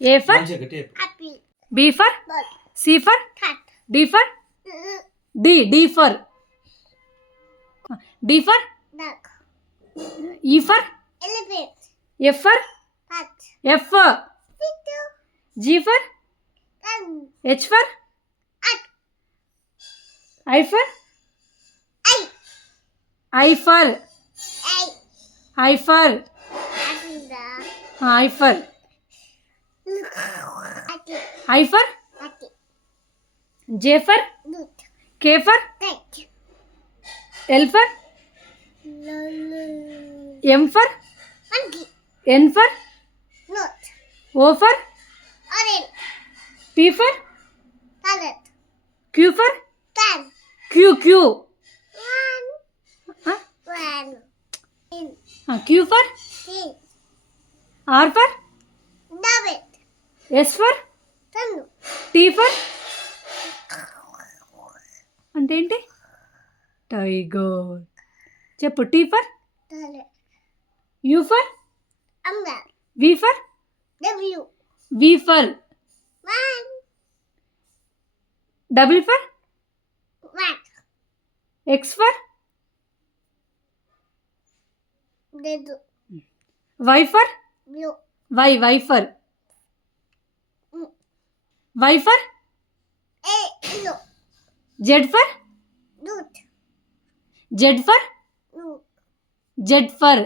A for Apple. B for Ball. C for Cat. D for D for D for Duck. E for Elephant. F for Cat. F for Fiddle. G for Gun. H for At. I for I. I for I. I for Apple. I for Apple. I for Apple. J for Duck. K for Cat. L for Lulu. M for Monkey. N for Note. O for Orange. P for Parrot. Q for Can. Q One. huh? One. In. Q for King. R for David. S for Tanu. T for అంటే ఏంటి tiger చెప్పు T for Tale. U for Umbrella. V for W. V for One. W for One. X for Dead. Y for Blue. Y for Y for A. Yellow. Z for Dude. Z for No. Z for